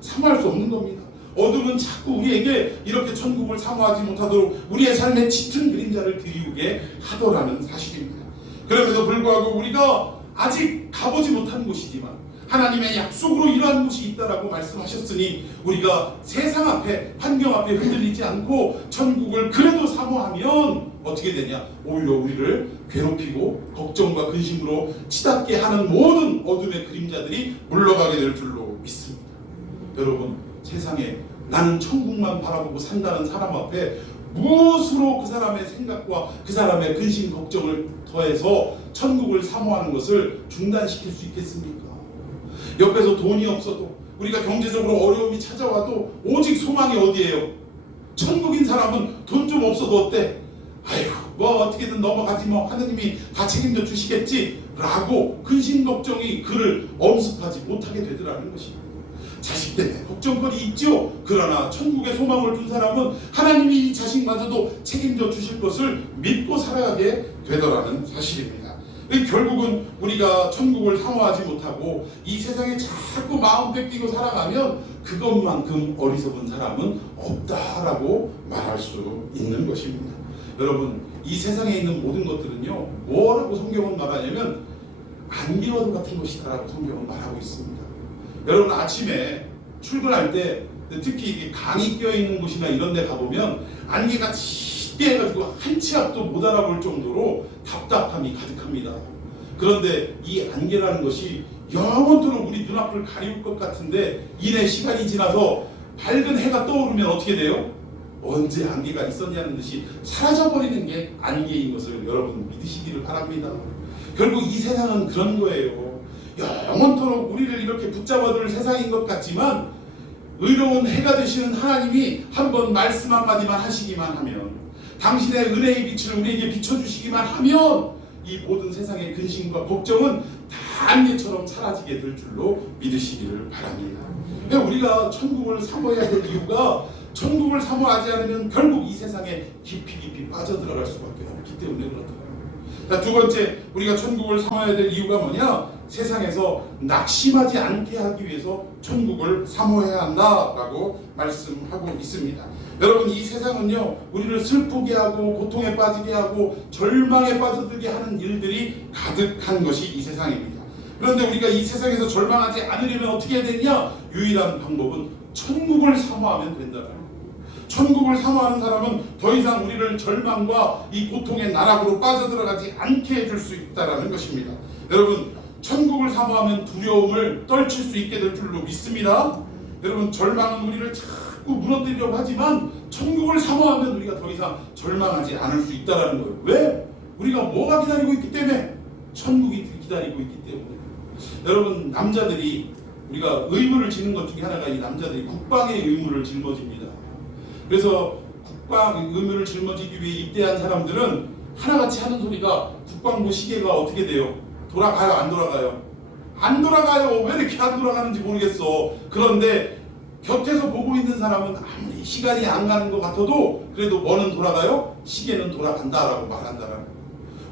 사모할 수 없는 겁니다. 어둠은 자꾸 우리에게 이렇게 천국을 사모하지 못하도록 우리의 삶에 짙은 그림자를 드리우게 하더라는 사실입니다. 그럼에도 불구하고 우리가 아직 가보지 못한 곳이지만 하나님의 약속으로 이러한 곳이 있다라고 말씀하셨으니, 우리가 세상 앞에, 환경 앞에 흔들리지 않고 천국을 그래도 사모하면 어떻게 되냐? 오히려 우리를 괴롭히고 걱정과 근심으로 치닫게 하는 모든 어둠의 그림자들이 물러가게 될 줄로 믿습니다. 여러분, 세상에 나는 천국만 바라보고 산다는 사람 앞에 무엇으로 그 사람의 생각과 그 사람의 근심 걱정을 더해서 천국을 사모하는 것을 중단시킬 수 있겠습니까? 옆에서 돈이 없어도, 우리가 경제적으로 어려움이 찾아와도 오직 소망이 어디예요? 천국인 사람은 돈 좀 없어도 어때? 아이고, 뭐 어떻게든 넘어가지, 뭐 하느님이 다 책임져 주시겠지 라고 근심 걱정이 그를 엄습하지 못하게 되더라는 것입니다. 자식 때문에 걱정거리 있죠. 그러나 천국의 소망을 둔 사람은 하나님이 이 자식마저도 책임져 주실 것을 믿고 살아가게 되더라는 사실입니다. 결국은 우리가 천국을 사모하지 못하고 이 세상에 자꾸 마음 뺏기고 살아가면 그것만큼 어리석은 사람은 없다라고 말할 수 있는 것입니다. 여러분, 이 세상에 있는 모든 것들은요, 뭐라고 성경은 말하냐면 안개와도 같은 것이다라고 성경은 말하고 있습니다. 여러분, 아침에 출근할 때 특히 강이 껴있는 곳이나 이런 데 가보면 안개가 짙게 해가지고 한 치 앞도 못 알아볼 정도로 답답함이 가득합니다. 그런데 이 안개라는 것이 영원토록 우리 눈앞을 가리울 것 같은데, 이내 시간이 지나서 밝은 해가 떠오르면 어떻게 돼요? 언제 안개가 있었냐는 듯이 사라져버리는 게 안개인 것을 여러분 믿으시기를 바랍니다. 결국 이 세상은 그런 거예요. 영원토록 우리를 이렇게 붙잡아둘 세상인 것 같지만, 의로운 해가 되시는 하나님이 한번 말씀 한마디만 하시기만 하면, 당신의 은혜의 빛을 우리에게 비춰주시기만 하면 이 모든 세상의 근심과 걱정은 다 안개처럼 사라지게 될 줄로 믿으시기를 바랍니다. 우리가 천국을 사모해야 될 이유가, 천국을 사모하지 않으면 결국 이 세상에 깊이 빠져들어갈 수밖에 없기 때문에 그렇더라고요. 자, 두 번째, 우리가 천국을 사모해야 될 이유가 뭐냐? 세상에서 낙심하지 않게 하기 위해서 천국을 사모해야 한다라고 말씀하고 있습니다. 여러분, 이 세상은요, 우리를 슬프게 하고 고통에 빠지게 하고 절망에 빠져들게 하는 일들이 가득한 것이 이 세상입니다. 그런데 우리가 이 세상에서 절망하지 않으려면 어떻게 해야 되냐? 유일한 방법은 천국을 사모하면 된다는 거예요. 천국을 사모하는 사람은 더 이상 우리를 절망과 이 고통의 나락으로 빠져들어가지 않게 해줄 수 있다는 것입니다. 여러분, 천국을 사모하면 두려움을 떨칠 수 있게 될 줄로 믿습니다. 여러분, 절망은 우리를 자꾸 무너뜨리려고 하지만 천국을 사모하면 우리가 더 이상 절망하지 않을 수 있다는 거예요. 왜? 우리가 뭐가 기다리고 있기 때문에? 천국이 기다리고 있기 때문에. 여러분, 남자들이, 우리가 의무를 지는 것 중에 하나가 이 남자들이 국방의 의무를 짊어집니다. 그래서 국방 의무를 짊어지기 위해 입대한 사람들은 하나같이 하는 소리가, 국방부 시계가 어떻게 돼요? 돌아가요? 안 돌아가요? 안 돌아가요. 왜 이렇게 안 돌아가는지 모르겠어. 그런데 곁에서 보고 있는 사람은 아무리 시간이 안 가는 것 같아도 그래도 뭐는 돌아가요? 시계는 돌아간다라고 말한다라는 거예요.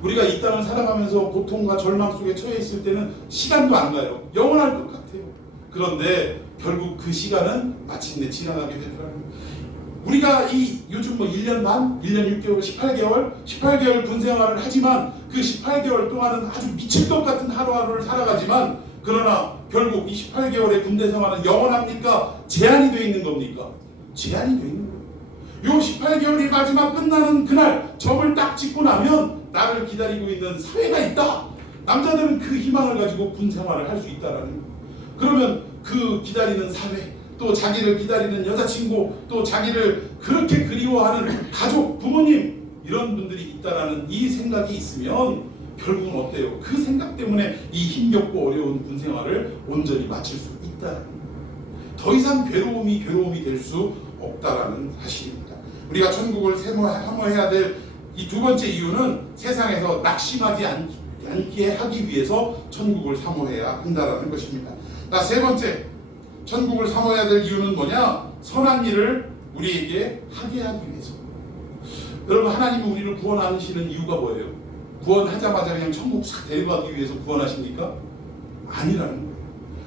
우리가 이 땅을 살아가면서 고통과 절망 속에 처해 있을 때는 시간도 안 가요. 영원할 것 같아요. 그런데 결국 그 시간은 마침내 지나가게 되더라고요. 우리가 이 요즘 뭐 1년 반, 1년 6개월, 18개월 군 생활을 하지만 그 18개월 동안은 아주 미칠 것 같은 하루하루를 살아가지만 그러나 결국 이 18개월의 군대 생활은 영원합니까? 제한이 되어 있는 겁니까? 제한이 되어 있는 거예요. 요 18개월이 마지막 끝나는 그날 점을 딱 찍고 나면 나를 기다리고 있는 사회가 있다. 남자들은 그 희망을 가지고 군 생활을 할 수 있다라는 거예요. 그러면 그 기다리는 사회, 또 자기를 기다리는 여자친구, 또 자기를 그렇게 그리워하는 가족, 부모님 이런 분들이 있다라는 이 생각이 있으면 결국은 어때요? 그 생각 때문에 이 힘겹고 어려운 군 생활을 온전히 마칠 수 있다라는 거예요. 더 이상 괴로움이 될 수 없다라는 사실입니다. 우리가 천국을 사모해야 될 이 두 번째 이유는 세상에서 낙심하지 않게 하기 위해서 천국을 사모해야 한다라는 것입니다. 자, 세 번째, 천국을 사모해야 될 이유는 뭐냐? 선한 일을 우리에게 하게 하기 위해서. 여러분, 하나님이 우리를 구원하시는 이유가 뭐예요? 구원하자마자 그냥 천국 싹 데려가기 위해서 구원하십니까? 아니라는 거예요.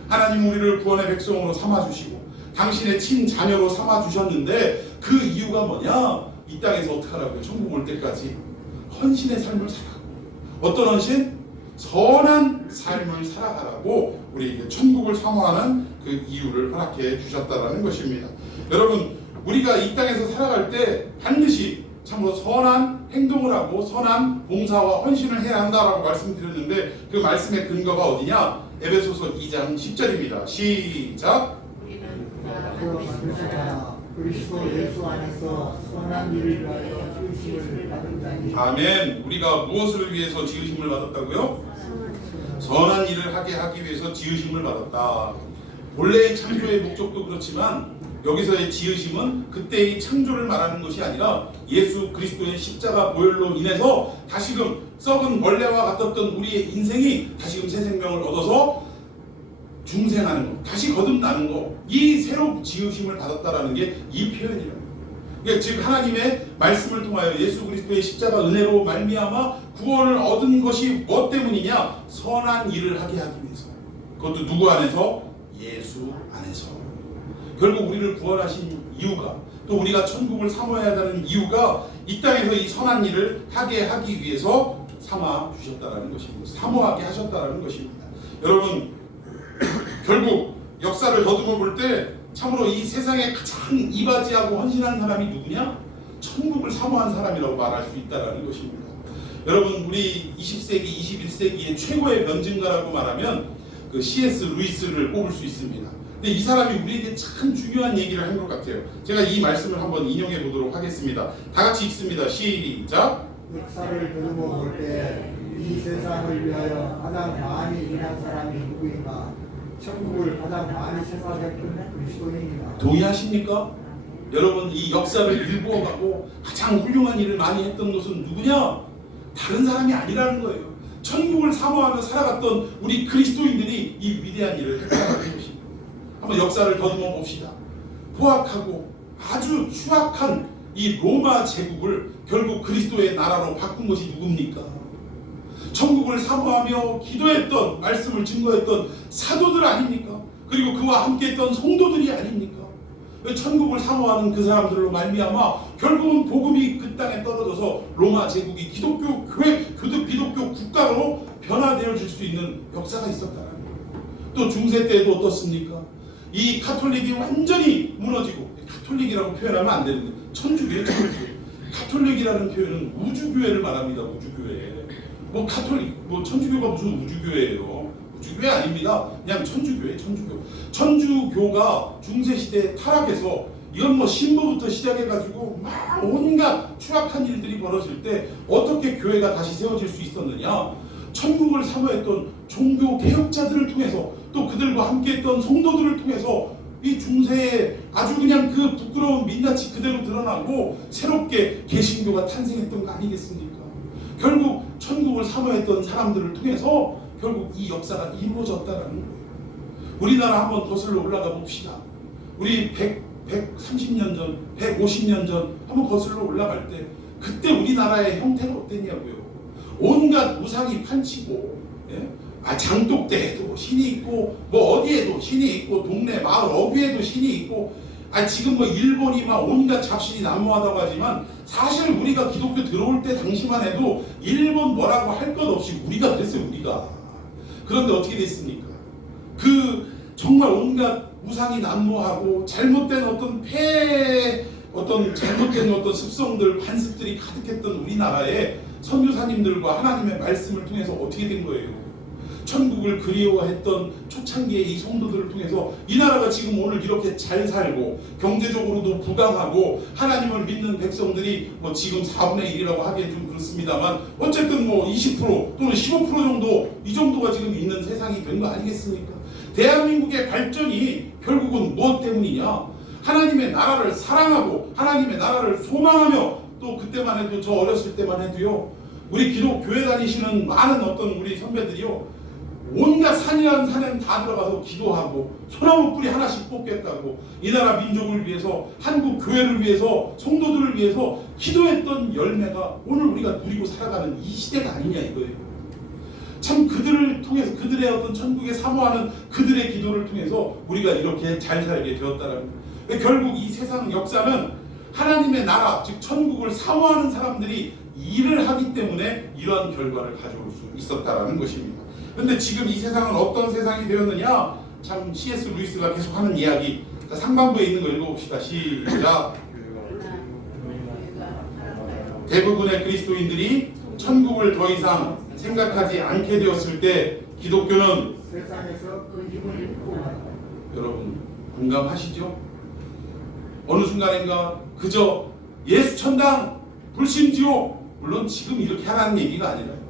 하나님 우리를 구원의 백성으로 삼아주시고 당신의 친자녀로 삼아주셨는데 그 이유가 뭐냐? 이 땅에서 어떻게 하라고요? 천국 올 때까지 헌신의 삶을 살아가고, 어떤 헌신? 선한 삶을 살아가라고 우리에게 천국을 사모하는 그 이유를 허락해 주셨다라는 것입니다. 여러분, 우리가 이 땅에서 살아갈 때 반드시 참으로 선한 행동을 하고 선한 봉사와 헌신을 해야 한다라고 말씀드렸는데 그 말씀의 근거가 어디냐? 에베소서 2장 10절입니다. 시작. 그리스도 예수 안에서 선한 일을 위하여 지으심을 받은 자니. 아멘. 우리가 무엇을 위해서 지으심을 받았다고요? 선한 일을 하기 위해서 지으심을 받았다. 본래의 창조의 목적도 그렇지만 여기서의 지으심은 그때의 창조를 말하는 것이 아니라 예수 그리스도의 십자가 보혈로 인해서 다시금 썩은 벌레와 같았던 우리의 인생이 다시금 새 생명을 얻어서 중생하는 것, 다시 거듭나는 것, 이 새로 지으심을 받았다라는 게 이 표현이에요. 그러니까 즉 하나님의 말씀을 통하여 예수 그리스도의 십자가 은혜로 말미암아 구원을 얻은 것이 뭐 때문이냐? 선한 일을 하게 하기 위해서. 그것도 누구 안에서? 예수 안에서. 결국 우리를 구원하신 이유가, 또 우리가 천국을 사모해야 하는 이유가 이 땅에서 이 선한 일을 하게 하기 위해서 삼아 주셨다라는 것입니다. 사모하게 하셨다라는 것입니다. 여러분, 결국 역사를 더듬어 볼 때 참으로 이 세상에 가장 이바지하고 헌신한 사람이 누구냐? 천국을 사모한 사람이라고 말할 수 있다는 것입니다. 여러분, 우리 20세기, 21세기의 최고의 변증가라고 말하면 그 C.S. 루이스를 꼽을 수 있습니다. 근데 이 사람이 우리에게 참 중요한 얘기를 한 것 같아요. 제가 이 말씀을 한번 인용해 보도록 하겠습니다. 다 같이 읽습니다. 시작. 역사를 더듬어 볼 때 이 세상을 위하여 가장 많이 일한 사람이 누구인가? 천국을 가장 많이 생각했던 그리스도인이다. 동의하십니까? 여러분, 이 역사를 일구어가고 가장 훌륭한 일을 많이 했던 것은 누구냐? 다른 사람이 아니라는 거예요. 천국을 사모하며 살아갔던 우리 그리스도인들이 이 위대한 일을 했다는 것입니다. 한번 역사를 더듬어 봅시다. 포악하고 아주 추악한 이 로마 제국을 결국 그리스도의 나라로 바꾼 것이 누굽니까? 천국을 사모하며 기도했던, 말씀을 증거했던 사도들 아닙니까? 그리고 그와 함께했던 성도들이 아닙니까? 천국을 사모하는 그 사람들로 말미암아 결국은 복음이 그 땅에 떨어져서 로마 제국이 기독교 교회, 기독교 국가로 변화되어질 수 있는 역사가 있었다는 거예요. 또 중세 때에도 어떻습니까? 이 카톨릭이 완전히 무너지고, 카톨릭이라고 표현하면 안 되는데 천주교예요, 천주교. 카톨릭이라는 표현은 우주교회를 말합니다. 우주교회. 뭐 카톨릭, 뭐 천주교가 무슨 우주교회예요? 우주교회 아닙니다. 그냥 천주교회, 천주교. 천주교가 중세시대에 타락해서 이건 뭐 신부부터 시작해가지고 막 온갖 추악한 일들이 벌어질 때 어떻게 교회가 다시 세워질 수 있었느냐? 천국을 사모했던 종교 개혁자들을 통해서, 또 그들과 함께했던 성도들을 통해서 이 중세에 아주 그냥 그 부끄러운 민낯이 그대로 드러나고 새롭게 개신교가 탄생했던 거 아니겠습니까? 결국 천국을 사모했던 사람들을 통해서 결국 이 역사가 이루어졌다는 거예요. 우리나라 한번 거슬러 올라가 봅시다. 우리 130년 전, 150년 전 한번 거슬러 올라갈 때 그때 우리나라의 형태가 어땠냐고요. 온갖 우상이 판치고, 예? 장독대에도 신이 있고, 뭐 어디에도 신이 있고, 동네 마을 어귀에도 신이 있고, 지금 뭐 일본이 막 온갖 잡신이 난무하다고 하지만 사실 우리가 기독교 들어올 때 당시만 해도 일본 뭐라고 할 것 없이 우리가 그랬어요. 우리가. 그런데 어떻게 됐습니까? 그 정말 온갖 우상이 난무하고 잘못된 잘못된 어떤 습성들, 관습들이 가득했던 우리나라에 선교사님들과 하나님의 말씀을 통해서 어떻게 된 거예요? 천국을 그리워했던 초창기의 이 성도들을 통해서 이 나라가 지금 오늘 이렇게 잘 살고 경제적으로도 부강하고 하나님을 믿는 백성들이 뭐 지금 4분의 1이라고 하기엔 좀 그렇습니다만 어쨌든 뭐 20% 또는 15% 정도 이 정도가 지금 있는 세상이 된 거 아니겠습니까? 대한민국의 발전이 결국은 무엇 때문이냐? 하나님의 나라를 사랑하고 하나님의 나라를 소망하며 또 그때만 해도 저 어렸을 때만 해도요 우리 기독교회 다니시는 많은 어떤 우리 선배들이요 온갖 산이란 산에 다 들어가서 기도하고 소나무 뿌리 하나씩 뽑겠다고 이 나라 민족을 위해서 한국 교회를 위해서 성도들을 위해서 기도했던 열매가 오늘 우리가 누리고 살아가는 이 시대가 아니냐 이거예요. 참 그들을 통해서 그들의 어떤 천국에 사모하는 그들의 기도를 통해서 우리가 이렇게 잘 살게 되었다는 거예요. 결국 이 세상 역사는 하나님의 나라 즉 천국을 사모하는 사람들이 일을 하기 때문에 이러한 결과를 가져올 수 있었다라는 것입니다. 그런데 지금 이 세상은 어떤 세상이 되었느냐? 참 C.S. 루이스가 계속 하는 이야기. 자, 상반부에 있는 거 읽어봅시다. 시작. 대부분의 그리스도인들이 천국을 더 이상 생각하지 않게 되었을 때 기독교는 세상에서 그 힘을 잃고 말다. 여러분 공감하시죠? 어느 순간인가 그저 예수 천당 불신지옥 물론 지금 이렇게 하라는 얘기가 아니라요.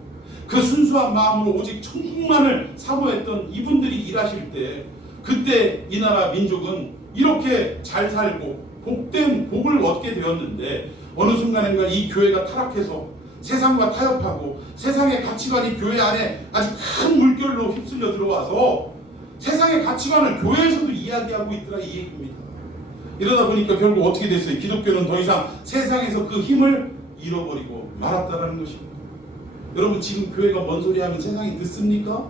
그 순수한 마음으로 오직 천국만을 사모했던 이분들이 일하실 때 그때 이 나라 민족은 이렇게 잘 살고 복된 복을 얻게 되었는데 어느 순간인가 이 교회가 타락해서 세상과 타협하고 세상의 가치관이 교회 안에 아주 큰 물결로 휩쓸려 들어와서 세상의 가치관을 교회에서도 이야기하고 있더라 이 얘기입니다. 이러다 보니까 결국 어떻게 됐어요? 기독교는 더 이상 세상에서 그 힘을 잃어버리고 말았다라는 것입니다. 여러분 지금 교회가 뭔 소리 하면 세상이 듣습니까?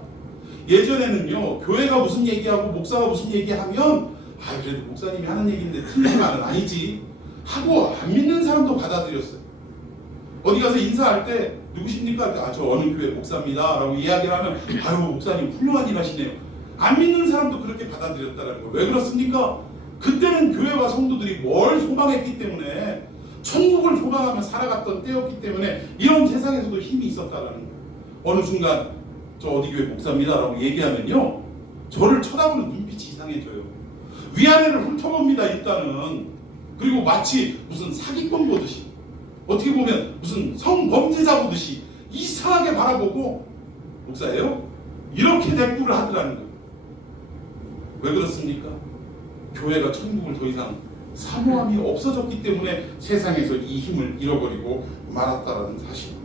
예전에는요 교회가 무슨 얘기하고 목사가 무슨 얘기하면 그래도 목사님이 하는 얘기인데 틀린 말은 아니지 하고 안 믿는 사람도 받아들였어요. 어디 가서 인사할 때 누구십니까? 저 어느 교회 목사입니다 라고 이야기를 하면 목사님 훌륭한 일 하시네요. 안 믿는 사람도 그렇게 받아들였다는 거예요. 왜 그렇습니까? 그때는 교회와 성도들이 뭘 소망했기 때문에 천국을 소망하며 살아갔던 때였기 때문에 이런 세상에서도 힘이 있었다라는 거예요. 어느 순간 저 어디 교회 목사입니다 라고 얘기하면요 저를 쳐다보는 눈빛이 이상해져요. 위아래를 훑어봅니다 일단은. 그리고 마치 무슨 사기꾼 보듯이 어떻게 보면 무슨 성범죄자 보듯이 이상하게 바라보고 목사예요? 이렇게 대꾸를 하더라는 거예요. 왜 그렇습니까? 교회가 천국을 더 이상 사모함이 없어졌기 때문에 세상에서 이 힘을 잃어버리고 말았다라는 사실입니다.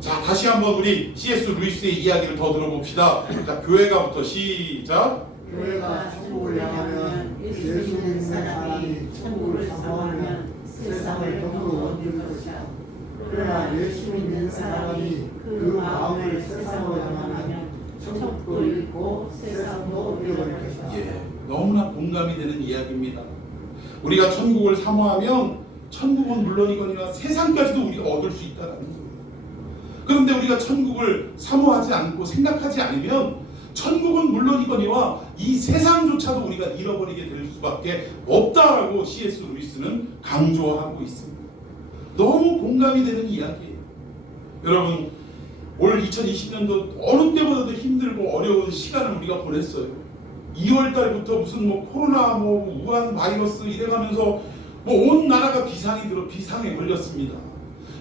자, 다시 한번 우리 C.S. 루이스의 이야기를 더 들어봅시다. 자, 교회가부터 시작. 교회가 천국을 향하면 예수 믿는 사람이 천국을 사모하면 세상을 전부 얻을 것이다. 그러나 예수 믿는 사람이 그 마음을 세상으로 향하면 천국도 잃고 세상도 잃어버릴 것이다. 너무나 공감이 되는 이야기입니다. 우리가 천국을 사모하면 천국은 물론이거니와 세상까지도 우리가 얻을 수 있다는 거예요. 그런데 우리가 천국을 사모하지 않고 생각하지 않으면 천국은 물론이거니와 이 세상조차도 우리가 잃어버리게 될 수밖에 없다라고 C.S. 루이스는 강조하고 있습니다. 너무 공감이 되는 이야기예요. 여러분 올 2020년도 어느 때보다도 힘들고 어려운 시간을 우리가 보냈어요. 2월 달부터 무슨 코로나 우한 바이러스 이래가면서 온 나라가 비상에 걸렸습니다.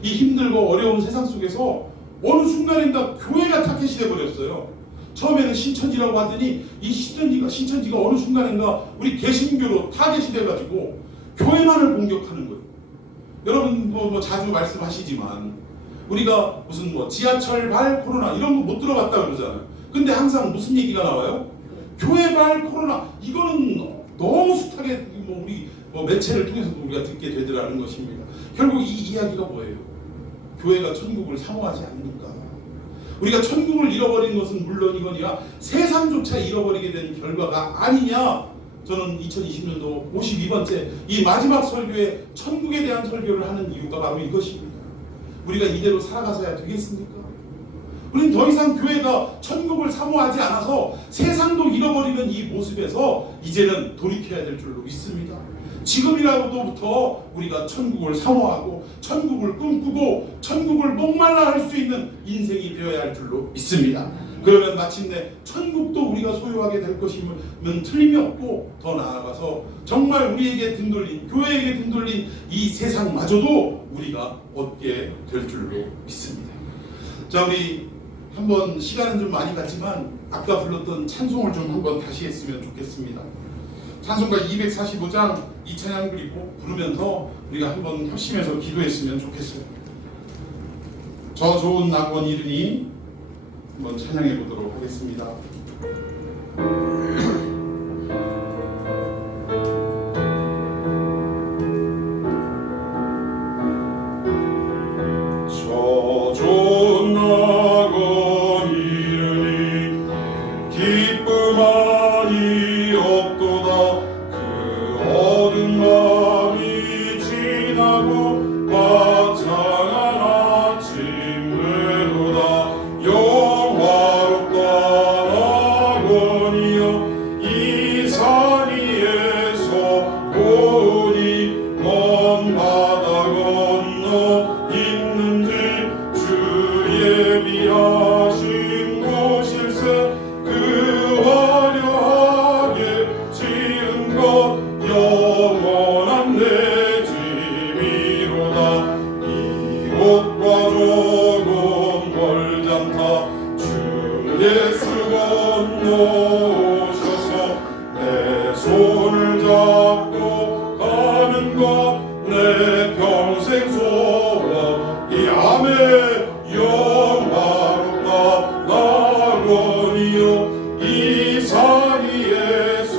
이 힘들고 어려운 세상 속에서 어느 순간인가 교회가 타겟이 돼버렸어요. 처음에는 신천지라고 하더니 이 신천지가 어느 순간인가 우리 개신교로 타겟이 돼가지고 교회만을 공격하는 거예요. 여러분 자주 말씀하시지만 우리가 무슨 지하철발 코로나 이런 거 못 들어봤다 그러잖아요. 근데 항상 무슨 얘기가 나와요? 교회발 코로나. 이거는 너무 숱하게 우리 매체를 통해서도 우리가 듣게 되더라는 것입니다. 결국 이 이야기가 뭐예요? 교회가 천국을 사모하지 않는가? 우리가 천국을 잃어버린 것은 물론이거니와 세상조차 잃어버리게 된 결과가 아니냐? 저는 2020년도 52번째 이 마지막 설교에 천국에 대한 설교를 하는 이유가 바로 이것입니다. 우리가 이대로 살아가서야 되겠습니까? 우리는 더 이상 교회가 천국을 사모하지 않아서 세상도 잃어버리는 이 모습에서 이제는 돌이켜야 될 줄로 믿습니다. 지금이라도부터 우리가 천국을 사모하고 천국을 꿈꾸고 천국을 목말라 할 수 있는 인생이 되어야 할 줄로 믿습니다. 그러면 마침내 천국도 우리가 소유하게 될 것이면 틀림이 없고, 더 나아가서 정말 우리에게 등 돌린, 교회에게 등 돌린 이 세상마저도 우리가 얻게 될 줄로 믿습니다. 자, 우리 한번 시간은 좀 많이 갔지만 아까 불렀던 찬송을 좀 한번 다시 했으면 좋겠습니다. 찬송가 245장 이 찬양 그리고 부르면서 우리가 한번 협심해서 기도했으면 좋겠어요. 저 좋은 낙원 이르니 한번 찬양해 보도록 하겠습니다. 저 좋은 낙원 이르니 기쁨만이 없도다. 그 어두운 밤이 지나고 화창한 아침 되도다. 영화롭다 낙원이여 이 산 위에서 보니 먼 바다 건너 있는지 주 예비하신 곳일세. 그 화려하게 지은 것 영원한 내 집이로다. 이곳과 저곳 멀지 않다. 주 예수 건너오셔서 내 손을 잡고 가는 것 내 평생 소원. 이 암의 영화롭다 낙원이여 이 산 위에서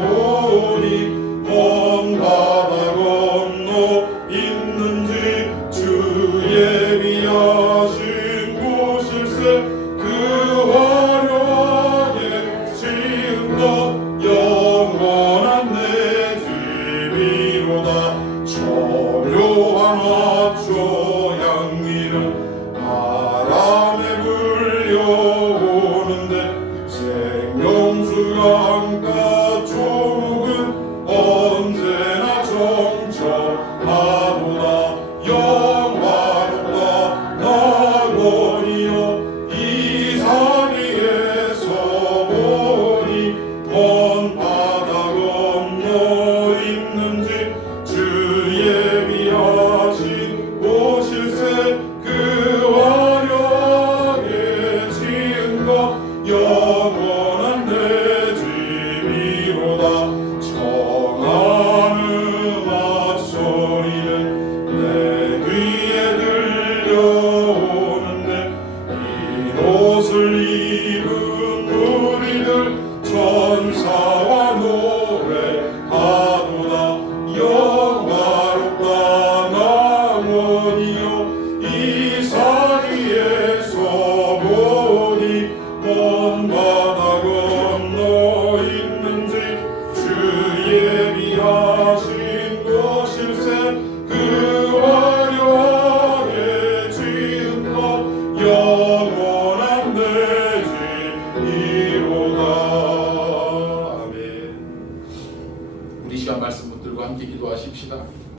보니 먼 바다 건너 있는지 주 예비하신 곳일세. 그 화려하게 지은 것 영원한 내 집이로다. 저묘한 화초 향기는 바람에 불려오는데 생명수 강가 조국은 언제나 정처하도다. 영화롭다 낙원이여 이 산 위에서 보니 먼 바다 건너 있는지 주 예비하신 곳일세. 그 화려하게 지은 것 영원한 내 집이로다. 청하는 음악 소리는 내 귀에 들려오는데 흰 옷을 입은 무리들 천사와